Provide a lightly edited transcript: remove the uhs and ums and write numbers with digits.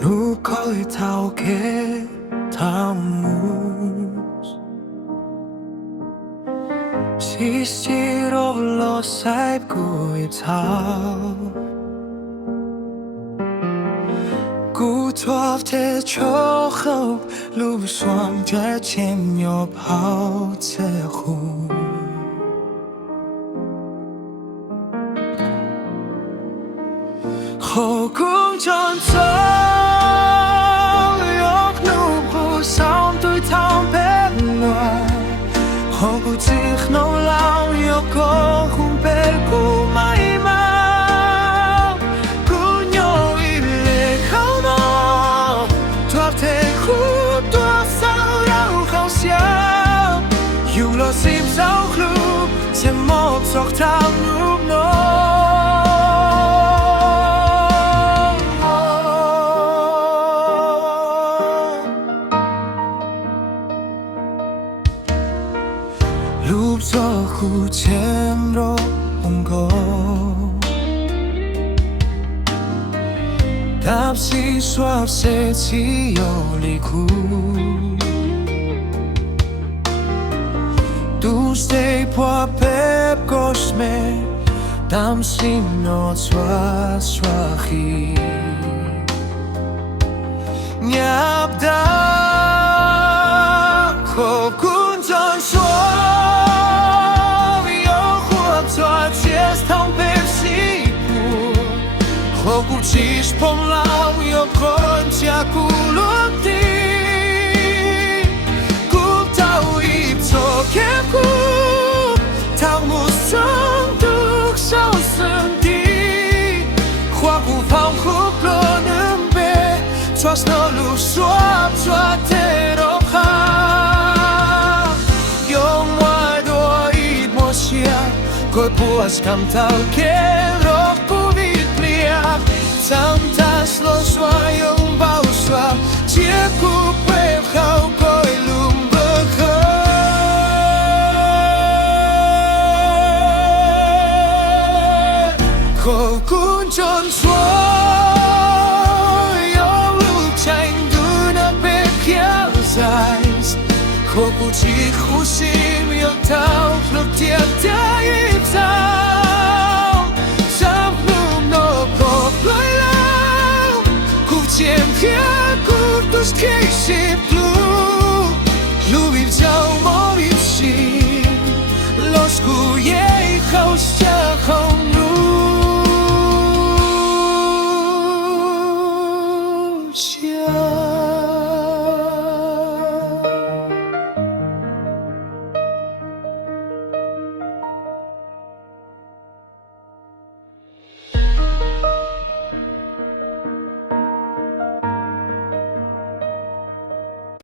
Nu coi tao ke tao mus Sistiro lo saib kui tao Gu tuaf te chocho Lu swam te chim yo pao te hu Ho cung chọn sao Yok nu bu sao tôi thao bếp ngoài Ho bu tich no lao Yok có khung bếp cô mai mau Cô nhô y lệ khao nó Tuaf te khu tuaf sao rau khao xiao Dù lo xịp sao khlu Sẽ một giọt thao núp nó Lúc gió khu chém rô ông gô Đáp si xoạp sẽ chỉ yo lì khu Tu stay po pep gosme Dam sim no xoa xoa khi Nhap da Khổ cún tròn xoa Ho ku chish pom lao yo kon chia ku luộc ti Ku tao ip cho kép ku Tao một sống được sao sơn đi Khoa ku phong khúc lo nâng bê Cho snow lu swap cho te ro kha Yo moi do it mo sia Koi puas kam tao ke ro ku Sometimes lo xoa yung bao xoa Chia ku quê khao coi lùm bơ khơ Khổ cún tròn xoa Yo lúc tranh đu na bếp kéo dài Khổ cụ chỉ khu sim yo tao lúc tiệp ta im sao Sắp lùm nộp hộp lối Chiem khía cút tôi khi xịp lu Lu bịp dâu mô bịp xì Lo sku ye khâu xa không nu Xa